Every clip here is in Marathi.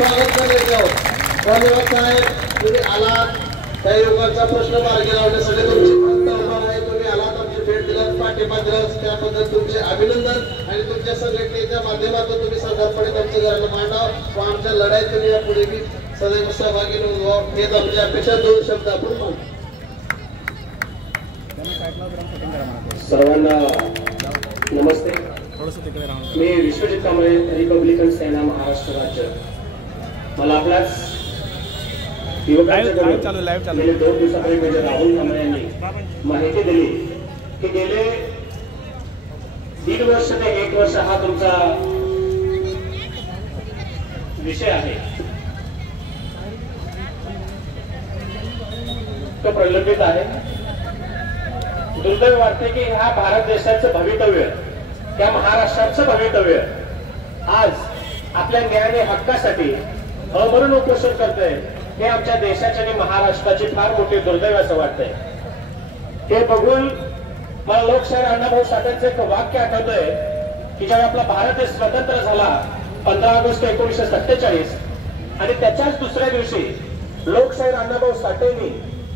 स्वागत करण्यात यावं। धन्यवाद साहेब, तुम्ही आलात, त्या युगाचा प्रश्न मार्गी लावण्यासाठी तुमची खंत आहे, तुम्ही आलात, आमची भेट दिलात, पाठिंबा दिलात, त्याबद्दल तुमचे अभिनंदन। आणि तुमच्या संघटनेच्या माध्यमातून तुम्ही सरकारकडे तुमचं घराला मांडावं व आमच्या लढाईत तुम्ही यापुढे बी सदैव सहभागी व्हावं, हेच आमची अपेक्षा। दोन शब्द आपण मांडू। सर्वांना नमस्ते। मी विश्वजित कांबळे, रिपब्लिकन सेना महाराष्ट्र राज्य। मला आपल्याच युवकांच्या गेले 2 दिवसापूर्वी म्हणजे राहुल कांबळे यांनी माहिती दिली की गेले 1.5 वर्ष ते 1 वर्ष हा तुमचा विषय आहे, तो प्रलंबित आहे। दुर्दैव वाटते की ह्या भारत देशाचं भवितव्य, त्या महाराष्ट्राचं भवितव्य आज आपल्या न्याय आणि हक्कासाठी अमरण उपोषण करतंय, हे आमच्या देशाच्या आणि महाराष्ट्राची फार मोठी दुर्दैव असं वाटतंय। हे बघून मला लोकशाहीर अण्णाभाऊ साठेंचं एक वाक्य आठवतंय की जेव्हा आपला भारत देश स्वतंत्र झाला 15 ऑगस्ट 1947 आणि त्याच्याच दुसऱ्या दिवशी लोकशाहीर अण्णाभाऊ साठेंनी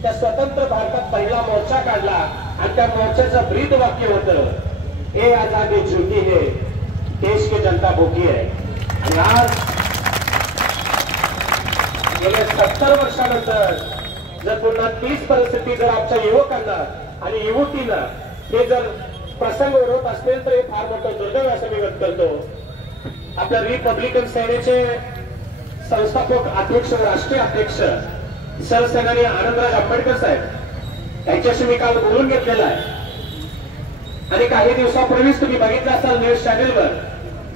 त्या स्वतंत्र भारतात पहिला मोर्चा काढला आणि त्या मोर्चाचं ब्रीद वाक्य होतं, ए आजादी झूठी है, देश की जनता भूखी है। आणि आज गेल्या 70 वर्षानंतर जर पुन्हा तीच परिस्थिती जर आमच्या युवकांना आणि युवतींना हे जर प्रसंग ओढवत असतील तर हे फार मोठं दुर्दैव असं मी व्यक्त करतो। आपल्या रिपब्लिकन सेनेचे संस्थापक अध्यक्ष, राष्ट्रीय अध्यक्ष सरसेनानी आनंदराज आंबेडकर साहेब यांच्याशी मी काल बोलून घेतलेला आहे आणि काही दिवसापूर्वीच तुम्ही बघितलं असाल न्यूज चॅनेलवर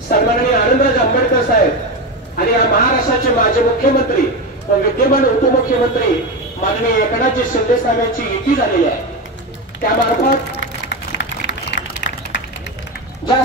सन्माननीय आनंदराज आंबेडकर साहेब आणि या महाराष्ट्राचे माजी मुख्यमंत्री व विद्यमान उपमुख्यमंत्री माननीय एकनाथजी शिंदे साहेब यांची युती झालेली आहे। त्यामार्फत ज्या